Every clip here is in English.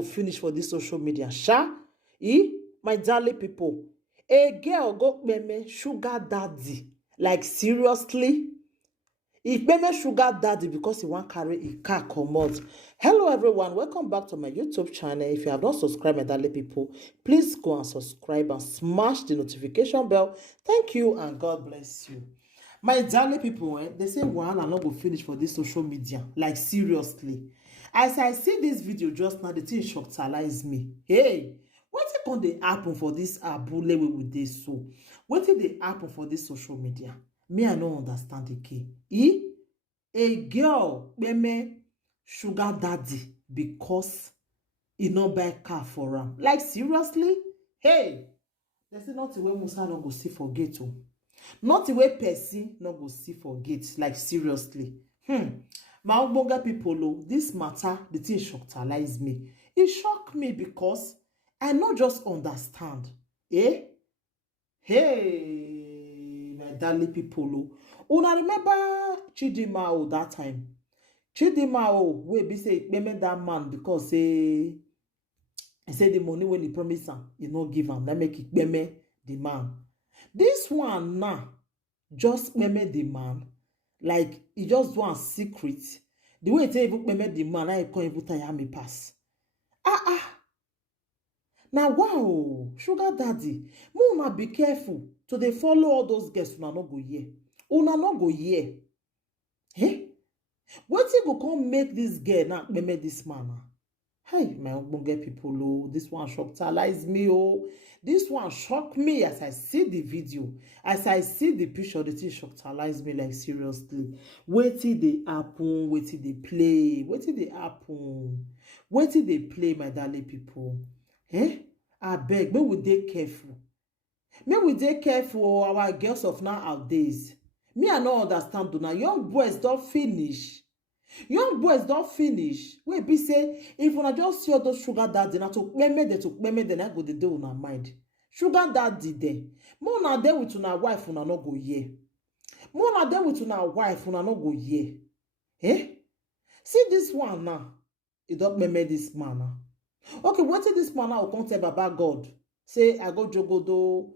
go finish for this social media, sha. My darling people, a girl go Kpeme sugar daddy. Like seriously? Kpeme sugar daddy because he wan carry a car comot. Hello everyone, welcome back to my YouTube channel. If you have not subscribed, my darling people, please go and subscribe and smash the notification bell. Thank you and God bless you. My darling people, they say Wahala no go finish for this social media. Like seriously. As I see this video just now, the thing shockalize me. Hey, wetin come dey happen for this abule wey we dey so? Wetin dey happen for this social media? Me, I no understand again. A girl Kpeme sugar daddy because he no buy car for am. Like seriously? Hey, they say nothing wey Musa no go see for gate o. Nothing wey person no go see for gate. Like seriously. My ogbonge people o, this matter, the thing shockalize me. It shocked me because I no just understand. Hey, my darling people o. Una remember Chidima that time? Chidima wey be say Kpeme that man because say the money when he promise am, he no give am. That make Kpeme the man. This one now, just Kpeme the man. Like, he just do a secret. The way he tell even Kpeme the man, I can't even tell me pass. Now, wow, sugar daddy, una be careful to dey follow all those girls una no go hear. Una no go hear. Wetin go come make this girl now Kpeme this man? Hey, my ogbonge people, oh, this one shockalize me, oh. This one shock me as I see the video. As I see the picture, the thing shockalize me like seriously. Wetin dey happen, wetin dey play, wetin dey happen, wetin dey play, my darling people. I beg, may we dey careful. May we dey careful, our girls of nowadays. Me, I no understand, now young boys don't finish. Young boys don't finish. We be say, if una just see all those sugar daddy, na to Kpeme, then I go the day una mind. Sugar daddy there. More na there with una wife, una no go here. More na there with una wife, una no go here. See this one now. It don't Kpeme this man now. Okay, what is this man now come tell Baba God? Say, I go jogodo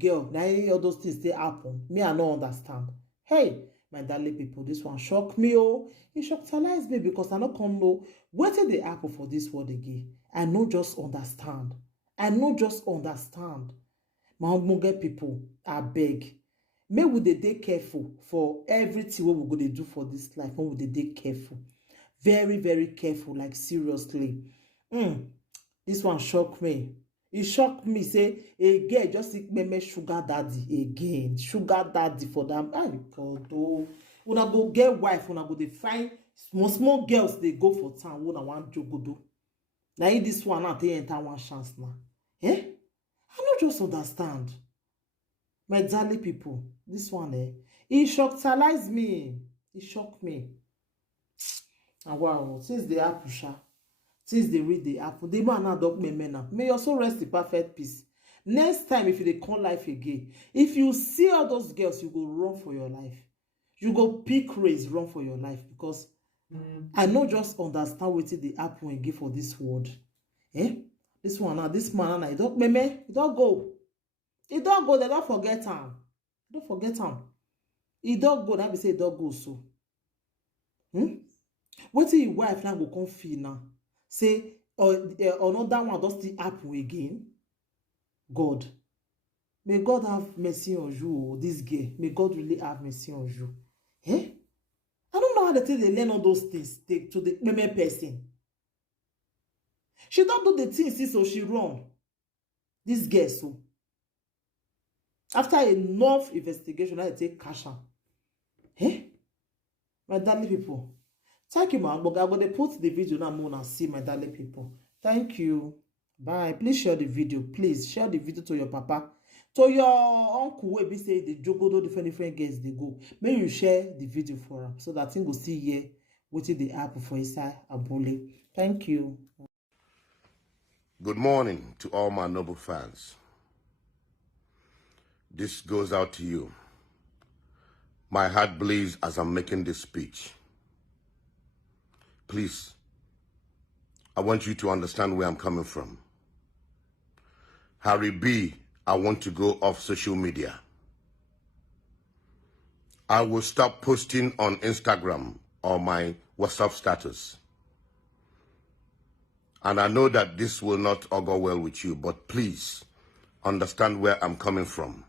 girl. Now all those things they happen. Me, I no understand. Hey, my darling people, this one shock me, oh. It shockalize me because I no come know what is the apple for this word again. I no just understand. I no just understand. My ogbonge people, I beg. May we dey careful for everything we go to do for this life. May we dey careful. Very, very careful, like seriously. This one shocked me. It shocked me, say, a girl just see Kpeme sugar daddy again. Sugar daddy for them. I God, oh. Una go get wife, una go dey find small girls, they go for town. Una want jogodo. Now, this one, now, they enter one chance now. I don't just understand. My darling people, this one, it shockalize me. It shocked me. And wow, since they are pusher. Since they read the apple, they man not dog me now. May your soul rest in perfect peace. Next time, if they come life again, if you see all those girls, you go run for your life. You go pick race, run for your life. Because I no just understand what the apple and give for this word. This one now, this man now, it don't meme, it don't go. It don't go, they don't forget him. Don't forget him. It don't go, that be say it don't go so. What your wife now go come feel now? Say, another one does still happen again. God. May God have mercy on you, this girl. May God really have mercy on you. I don't know how they learn all those things to the Kpeme person. She don't do the things, so she run. This girl, so. After enough investigation, I take cash out. My darling people. Thank you, man. But I'm going to put the video now more and see my darling people. Thank you. Bye. Please share the video. Please share the video to your papa. To your uncle where be say the jogodo different girls they go. May you share the video for him so that he go see here what is the apple for inside abule. Thank you. Good morning to all my noble fans. This goes out to you. My heart bleeds as I'm making this speech. Please, I want you to understand where I'm coming from. Harry B, I want to go off social media. I will stop posting on Instagram or my WhatsApp status. And I know that this will not augur well with you, but please understand where I'm coming from.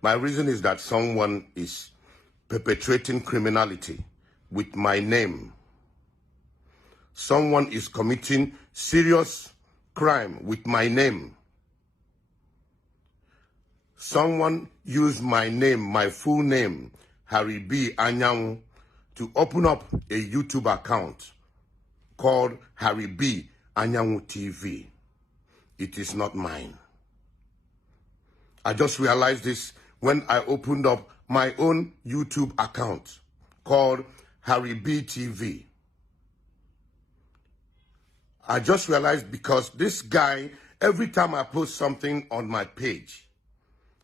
My reason is that someone is perpetrating criminality with my name. Someone is committing serious crime with my name. Someone used my name, my full name, Harry B. Anyanwu, to open up a YouTube account called Harry B. Anyanwu TV. It is not mine. I just realized this when I opened up my own YouTube account called Harry B. TV. I just realized because this guy, every time I post something on my page,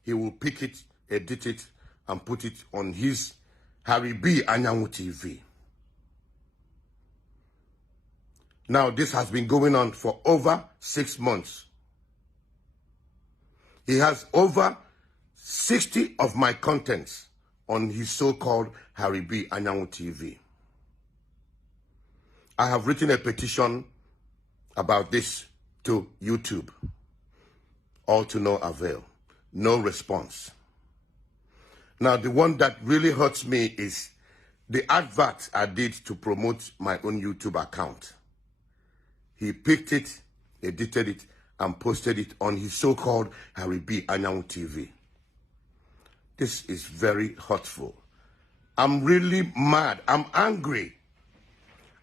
he will pick it, edit it, and put it on his Harry B. Anyanwu TV. Now, this has been going on for over 6 months. He has over 60 of my contents on his so-called Harry B. Anyanwu TV. I have written a petition about this to YouTube. All to no avail. No response. Now, the one that really hurts me is the advert I did to promote my own YouTube account. He picked it, edited it, and posted it on his so-called Harry B. Anyanwu TV. This is very hurtful. I'm really mad. I'm angry.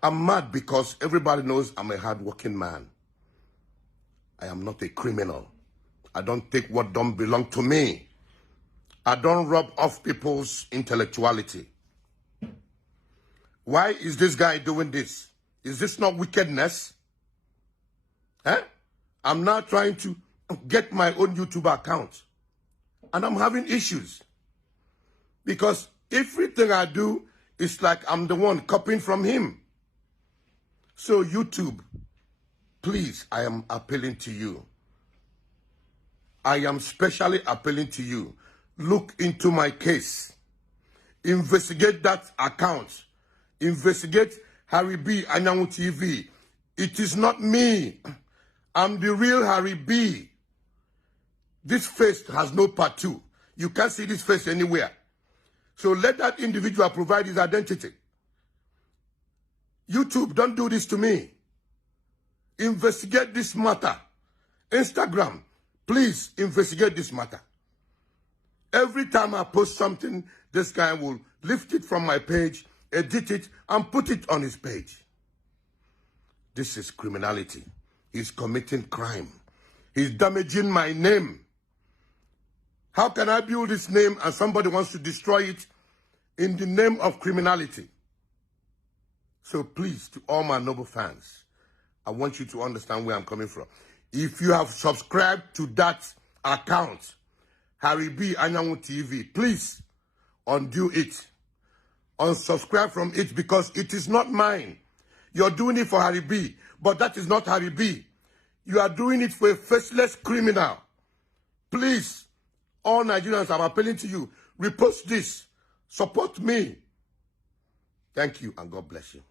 I'm mad because everybody knows I'm a hard-working man. I am not a criminal. I don't take what don't belong to me. I don't rub off people's intellectuality. Why is this guy doing this? Is this not wickedness? I'm now trying to get my own YouTube account. And I'm having issues. Because everything I do is like I'm the one copying from him. So YouTube, please, I am appealing to you. I am specially appealing to you. Look into my case. Investigate that account. Investigate Harry B. Anyanwu TV. It is not me. I'm the real Harry B. This face has no part 2. You can't see this face anywhere. So let that individual provide his identity. YouTube, don't do this to me. Investigate this matter. Instagram, please investigate this matter. Every time I post something, this guy will lift it from my page, edit it, and put it on his page. This is criminality. He's committing crime. He's damaging my name. How can I build this name and somebody wants to destroy it in the name of criminality? So please, to all my noble fans, I want you to understand where I'm coming from. If you have subscribed to that account, Harry B. Anyanwu TV, please undo it. Unsubscribe from it because it is not mine. You're doing it for Harry B, but that is not Harry B. You are doing it for a faceless criminal. Please, all Nigerians, I'm appealing to you, repost this. Support me. Thank you and God bless you.